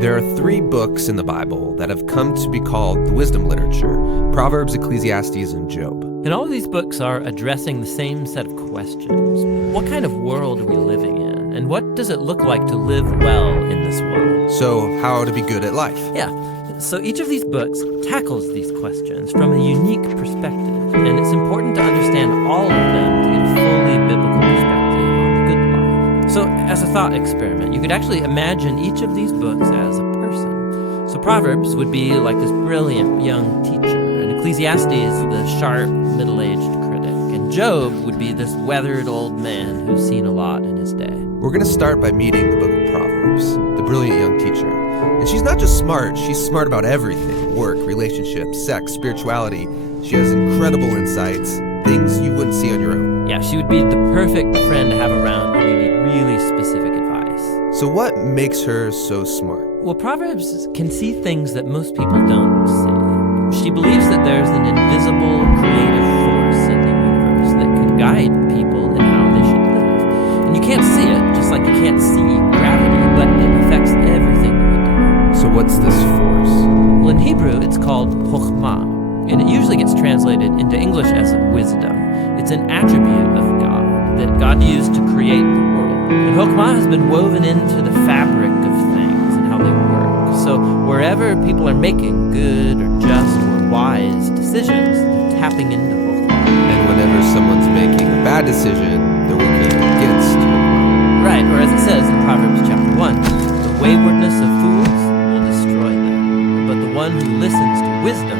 There are three books in the Bible that have come to be called the wisdom literature: Proverbs, Ecclesiastes, and Job. And all of these books are addressing the same set of questions. What kind of world are we living in? And what does it look like to live well in this world? So, how to be good at life. Yeah. So each of these books tackles these questions from a unique perspective. And it's important to understand all of them to get a fully biblical perspective on the good life. So as a thought experiment, you could actually imagine each of these books as a person. So Proverbs would be like this brilliant young teacher, and Ecclesiastes the sharp, middle-aged critic, and Job would be this weathered old man who's seen a lot in his day. We're going to start by meeting the book of Proverbs, the brilliant young teacher. And she's not just smart, she's smart about everything: work, relationships, sex, spirituality. She has incredible insights, things you wouldn't see on your own. Yeah, she would be the perfect friend to have around when you need really specific advice. So what makes her so smart? Well, Proverbs can see things that most people don't see. She believes that there's an invisible creative force in the universe that can guide people in how they should live. And you can't see it, just like you can't see gravity, but it affects everything that we do. So what's this force? Well, in Hebrew, it's called chokhmah, and it usually gets translated into English as wisdom. It's an attribute of God that God used to create the world. And chokhmah has been woven into the fabric of things and how they work. So wherever people are making good or just or wise decisions, they're tapping into chokhmah. And whenever someone's making a bad decision, they're working against chokhmah. Right, or as it says in Proverbs chapter 1, the waywardness of fools will destroy them, but the one who listens to wisdom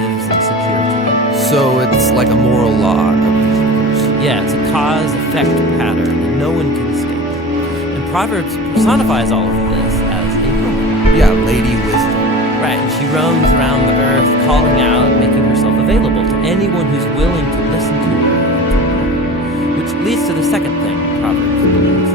lives in security. So it's like a moral law of the universe. Yeah, it's a cause-effect pattern that no one can escape. And Proverbs personifies all of this as a woman. Yeah, Lady Wisdom. Right, and she roams around the earth, calling out, making herself available to anyone who's willing to listen to her. Which leads to the second thing Proverbs believes,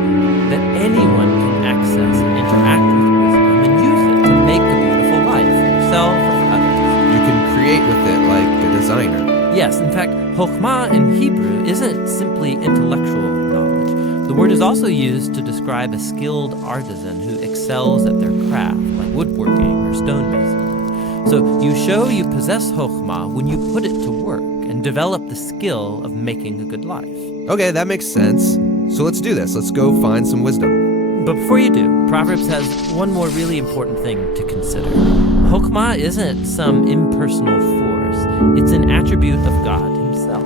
that anyone can access and interact with wisdom and use it to make a beautiful life for yourself or for others. You can create with it like a designer. Yes, in fact, chokhmah in Hebrew isn't simply intellectual knowledge. The word is also used to describe a skilled artisan who excels at their craft, like woodworking or stonemasonry. So you show you possess chokhmah when you put it to work and develop the skill of making a good life. Okay, that makes sense. So let's do this. Let's go find some wisdom. But before you do, Proverbs has one more really important thing to consider. Chokhmah isn't some impersonal force. It's an attribute of God himself.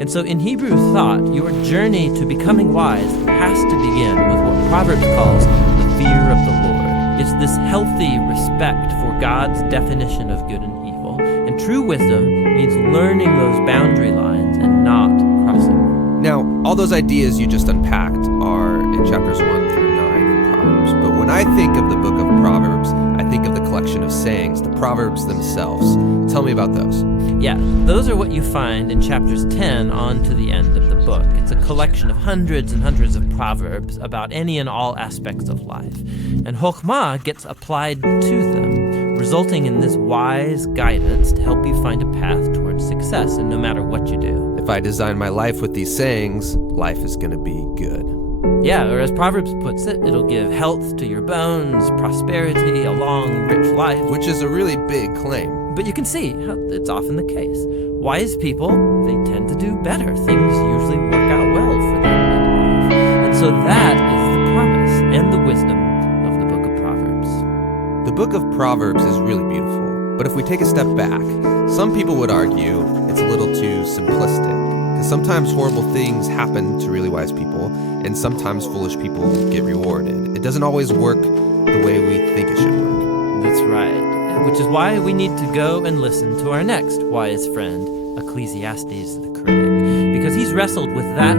And so in Hebrew thought, your journey to becoming wise has to begin with what Proverbs calls the fear of the Lord. It's this healthy respect for God's definition of good and evil. And true wisdom means learning those boundary lines and not crossing them. Now, all those ideas you just unpacked are in chapters 1 through 9 in Proverbs. But when I think of the book of Proverbs, I think of the collection of sayings, the Proverbs themselves. Tell me about those. Yeah, those are what you find in chapters 10 on to the end of the book. It's a collection of hundreds and hundreds of proverbs about any and all aspects of life. And chokhmah gets applied to them, resulting in this wise guidance to help you find a path towards success, and no matter what you do. If I design my life with these sayings, life is going to be good. Yeah, or as Proverbs puts it, it'll give health to your bones, prosperity, a long, rich life. Which is a really big claim. But you can see how it's often the case. Wise people, they tend to do better. Things usually work out well for them in life. And so that is the promise and the wisdom of the book of Proverbs. The book of Proverbs is really beautiful. But if we take a step back, some people would argue it's a little too simplistic. Because sometimes horrible things happen to really wise people, and sometimes foolish people get rewarded. It doesn't always work the way we think it should work. That's right. Which is why we need to go and listen to our next wise friend, Ecclesiastes the critic, because he's wrestled with that